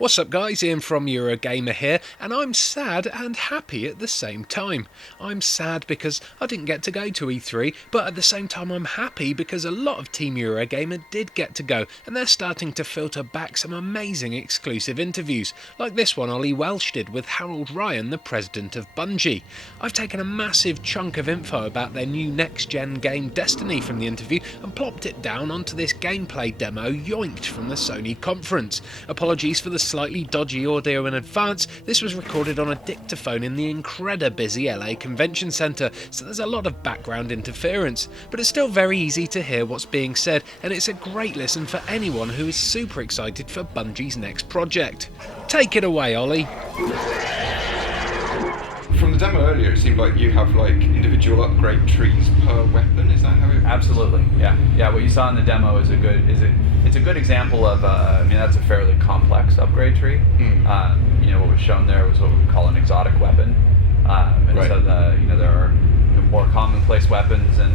What's up guys, Ian from Eurogamer here, and I'm sad and happy at the same time. I'm sad because I didn't get to go to E3, but at the same time I'm happy because a lot of Team Eurogamer did get to go, and they're starting to filter back some amazing exclusive interviews, like this one Ollie Welsh did with Harold Ryan, the president of Bungie. I've taken a massive chunk of info about their new next-gen game Destiny from the interview and plopped it down onto this gameplay demo yoinked from the Sony conference. Apologies for the slightly dodgy audio in advance. This was recorded on a dictaphone in the incredibly busy LA Convention Centre, so there's a lot of background interference, but it's still very easy to hear what's being said, and it's a great listen for anyone who is super excited for Bungie's next project. Take it away, Ollie. From the demo earlier, it seemed like you have like individual upgrade trees per weapon. Is that how it? Absolutely, yeah. What you saw in the demo is it's a good example of. That's a fairly complex upgrade tree. What was shown there was what we call an exotic weapon, Right. So there are more commonplace weapons and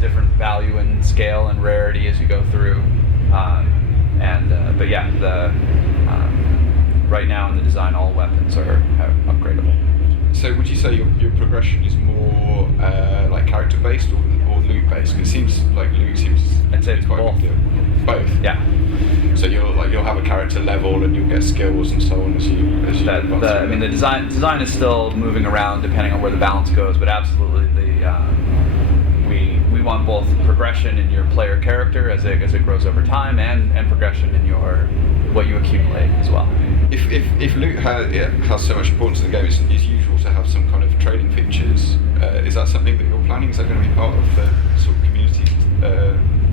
different value and scale and rarity as you go through. Right now in the design, all weapons are upgradable. So would you say your progression is more like character based or loot based? It seems like loot seems. I'd say it's quite both. a big deal. Both. Yeah. So you'll have a character level and you'll get skills and so on as you. The design is still moving around depending on where the balance goes, but absolutely we want both progression in your player character as it grows over time and progression in your what you accumulate as well. If loot has so much importance in the game, it's usual to have some kind of trading features. Is that something that you're planning? Is that going to be part of the sort of community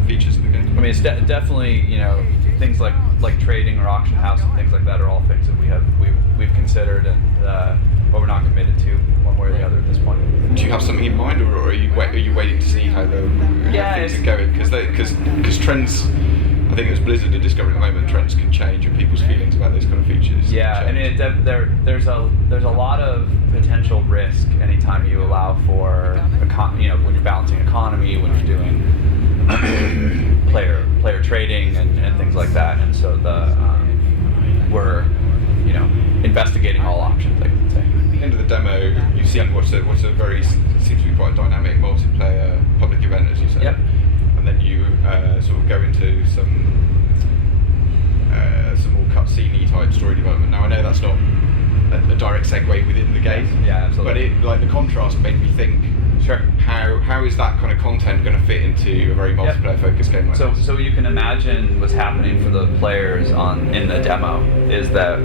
features of the game? I mean, it's definitely things like trading or auction house and things like that are all things that we've considered but we're not committed to one way or the other at this point. Do you have something in mind, or are you waiting to see how things are going? Because trends. I think as Blizzard are discovering at the moment, trends can change and people's feelings about those kind of features. Yeah, and there's a lot of potential risk anytime you allow for when you're balancing economy, when you're doing player trading and things like that, and so we're investigating all options, I can say. At the end of the demo, you've seen what's a very seems to be quite a dynamic multiplayer public event, as you said. Yep. And then you sort of go into some more cutscene type story development. Now I know that's not a direct segue within the game. Yeah, absolutely. But the contrast made me think. Sure. How is that kind of content going to fit into a very multiplayer focused game like this? So you can imagine what's happening for the players in the demo is that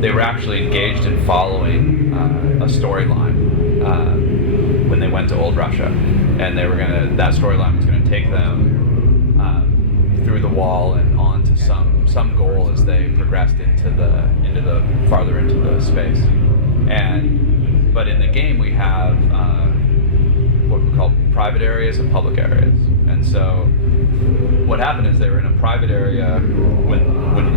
they were actually engaged in following a storyline when they went to Old Russia, and that storyline was going to take them through the wall and on to some goal as they progressed farther into the space. But in the game we have what we call private areas and public areas. And so what happened is they were in a private area when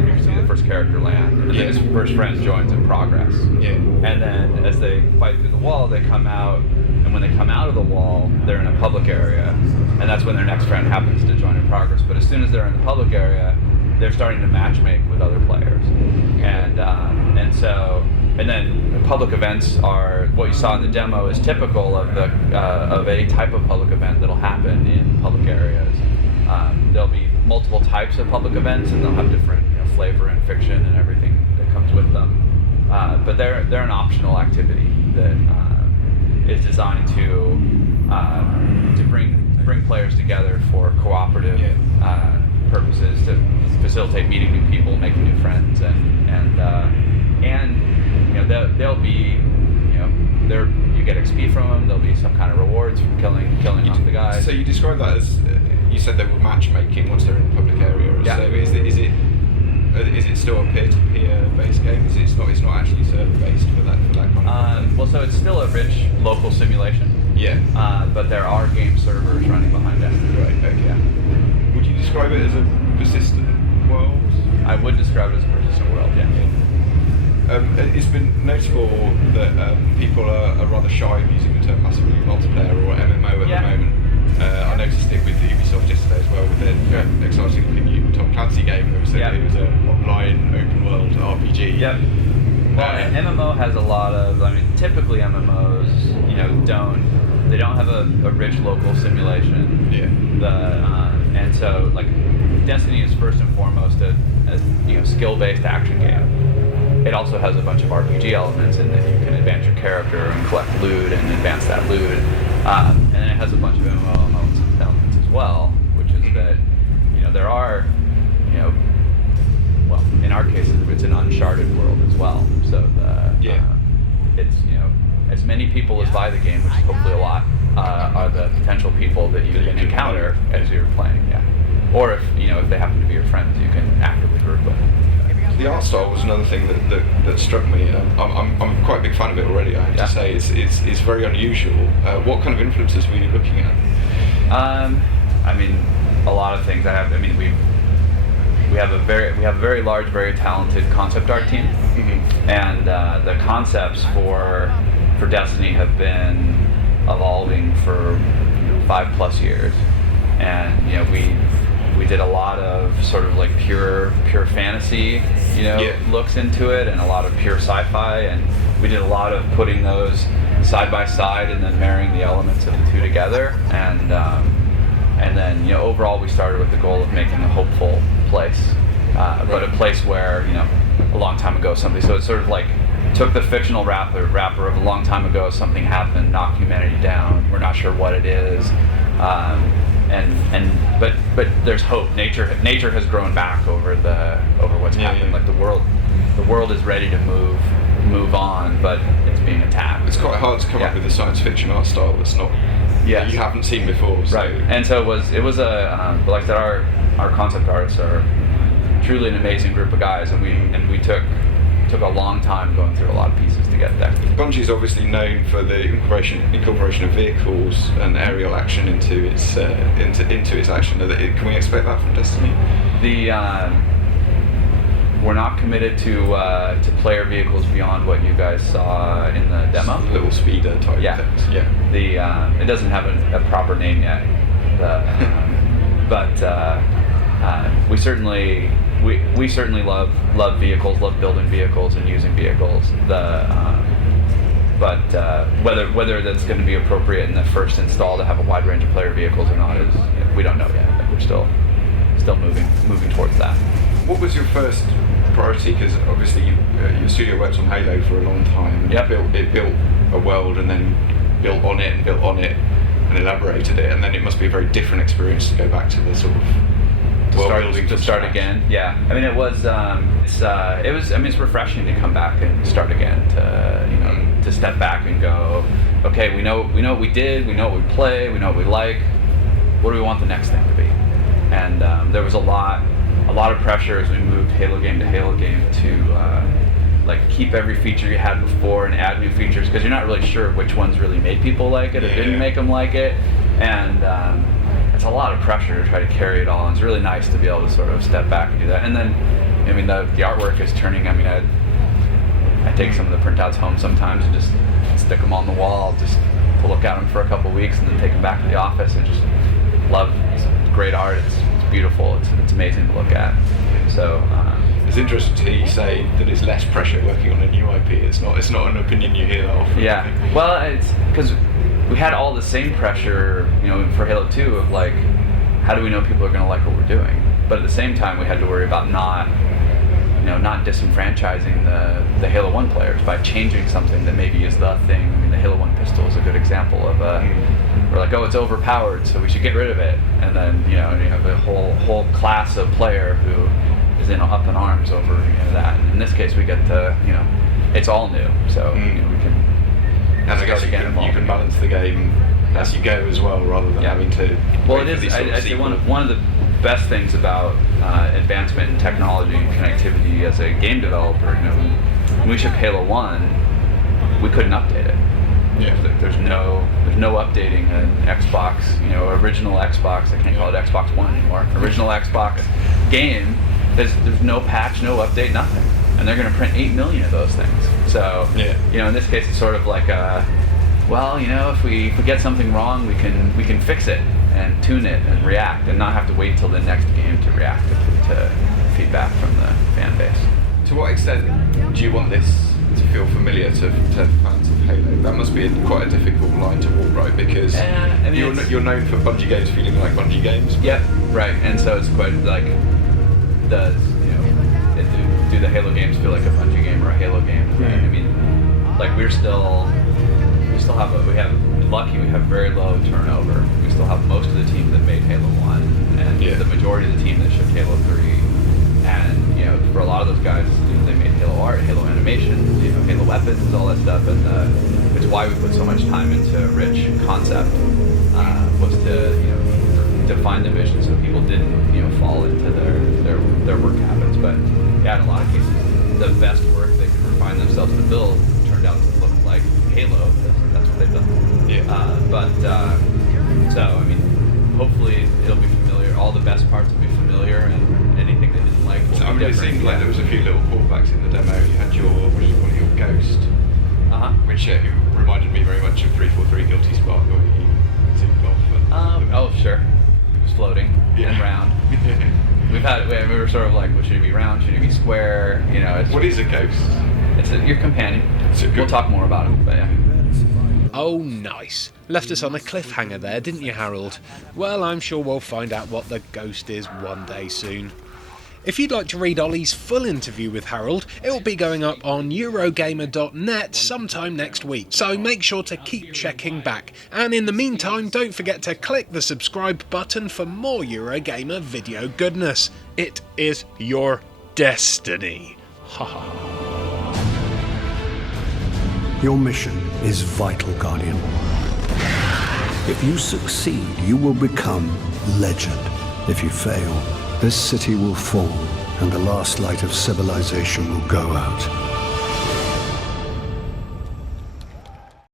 you see the first character land, and then his first friend joins in progress. Yeah. And then as they fight through the wall, they come out, and when they come out of the wall, they're in a public area, and that's when their next friend happens to join in progress. But as soon as they're in the public area, they're starting to matchmake with other players. And then public events are what you saw in the demo is typical of a type of public event that'll happen in public areas. There'll be multiple types of public events, and they'll have different flavor and fiction and everything that comes with them. But they're an optional activity that is designed to bring players together for cooperative purposes, to facilitate meeting new people, making new friends, and they'll be you get XP from them. There'll be some kind of rewards for killing off the guys. So you described that as you said they were matchmaking once they're in the public area. Yeah. So is it still a peer-to-peer based game? It's not actually server based for that kind of. So it's still a rich local simulation. Yeah. But there are game servers running behind it. Right. Okay. Yeah. Would you describe it as a persistent world? I would describe it as a persistent world. Yeah. It's been notable that people are rather shy of using the term massively multiplayer or MMO at the moment. I noticed it with Ubisoft yesterday as well with their exciting looking new Tom Clancy game. They were saying it was an online open world MMO has a lot of, I mean, typically MMOs, you know, they don't have a rich local simulation. Yeah. And so, like, Destiny is first and foremost a you know, skill-based action game. It also has a bunch of RPG elements in that you can advance your character and collect loot and advance that loot. And then it has a bunch of MMO elements as well, which is that, you know, there are, you know, well, in our case, it's an uncharted world as well. So it's, you know, as many people as buy the game, which is hopefully a lot, are the potential people that you can encounter as you're playing. Yeah. Or if, you know, if they happen to be your friends, you can actively group with. The art style was another thing that struck me. I'm quite a big fan of it already, I have to say. It's very unusual. What kind of influences were you looking at? I mean, a lot of things. I mean, we have a very large, very talented concept art team, and the concepts for Destiny have been evolving for 5+ years, and you know, we did a lot of sort of like pure fantasy, you know, looks into it, and a lot of pure sci-fi, and we did a lot of putting those side by side and then marrying the elements of the two together, and then, you know, overall we started with the goal of making a hopeful place, but a place where, you know, a long time ago something, so it sort of like took the fictional wrapper of a long time ago, something happened, knocked humanity down, we're not sure what it is, but there's hope. Nature has grown back over what's happened. Like the world is ready to move on, but it's being attacked. It's quite hard to come up with a science fiction art style that's not that you haven't seen before. So. Right, and so it was a like I said, our concept artists are truly an amazing group of guys, and we took a long time going through a lot of pieces to get there. Bungie's obviously known for the incorporation of vehicles and aerial action into its action. Can we expect that from Destiny? We're not committed to player vehicles beyond what you guys saw in the demo. Little speeder type things. Yeah. It doesn't have a proper name yet, but we certainly love vehicles, love building vehicles and using vehicles. But whether that's going to be appropriate in the first install to have a wide range of player vehicles or not is, we don't know yet. Like, we're still moving towards that. What was your first priority? Because obviously your studio worked on Halo for a long time. Yep. It built a world and then built on it and elaborated it, and then it must be a very different experience to go back to the sort of to start again. Yeah, I mean, it was I mean, it's refreshing to come back and start again, to step back and go, okay, we know what we did, we know what we play, we know what we like, what do we want the next thing to be? And there was a lot of pressure as we moved Halo game to Halo game to like keep every feature you had before and add new features, because you're not really sure which ones really made people like it or didn't make them like it, and it's a lot of pressure to try to carry it all, and it's really nice to be able to sort of step back and do that. And then, I mean, the artwork is turning. I mean, I take some of the printouts home sometimes and just stick them on the wall, just to look at them for a couple weeks, and then take them back to the office and just love. It's great art. It's beautiful. It's amazing to look at. So it's interesting to hear you say that it's less pressure working on a new IP. It's not an opinion you hear that often. Yeah. Well, it's because we had all the same pressure, for Halo 2 of like, how do we know people are going to like what we're doing? But at the same time, we had to worry about not disenfranchising the Halo 1 players by changing something that maybe is the thing. I mean, the Halo 1 pistol is a good example of we're like, oh, it's overpowered, so we should get rid of it. And then, you have a whole class of player who is up in arms over that. And in this case, we get to, it's all new, so we can. And I guess you can balance the game as you go as well, rather than having to. Well, it is. I'd say one of the best things about advancement in technology and connectivity as a game developer. When we shipped Halo 1, we couldn't update it. Yeah. There's no updating an Xbox. Original Xbox. I can't call it Xbox One anymore. Original Xbox game. There's no patch, no update, nothing. And they're going to print 8 million of those things. So, in this case, it's sort of like, if we get something wrong, we can fix it and tune it and react, and not have to wait till the next game to react to feedback from the fan base. To what extent do you want this to feel familiar to fans of Halo? That must be quite a difficult line to walk, right? Because I mean, you're known for Bungie games feeling like Bungie games. Yeah, right. And so it's quite like, do the Halo games feel like a Bungie game or a Halo game? Right? I mean, like we have very low turnover. We still have most of the team that made Halo 1 and the majority of the team that shipped Halo 3. And for a lot of those guys, they made Halo art, Halo animations, Halo weapons, all that stuff. And it's why we put so much time into rich concept, was to define the vision so people didn't fall into their work habits. But yeah, in a lot of cases, the best work they could refine themselves to build turned out to look like Halo. That's what they've done. Yeah. So I mean, hopefully it'll be familiar. All the best parts will be familiar, and anything they didn't like. So, I mean, it seemed like there was a few little callbacks in the demo. You had your Ghost, which who reminded me very much of 343 Guilty Spark, where he zoomed off. Oh sure, it was floating and round. We were sort of like, well, should it be round? Should it be square? What is a ghost? It's your companion. We'll talk more about it, but yeah. Oh, nice. Left us on a cliffhanger there, didn't you, Harold? Well, I'm sure we'll find out what the ghost is one day soon. If you'd like to read Ollie's full interview with Harold, it will be going up on Eurogamer.net sometime next week, so make sure to keep checking back. And in the meantime, don't forget to click the subscribe button for more Eurogamer video goodness. It is your destiny. Ha ha ha. Your mission is vital, Guardian. If you succeed, you will become legend. If you fail, this city will fall, and the last light of civilization will go out.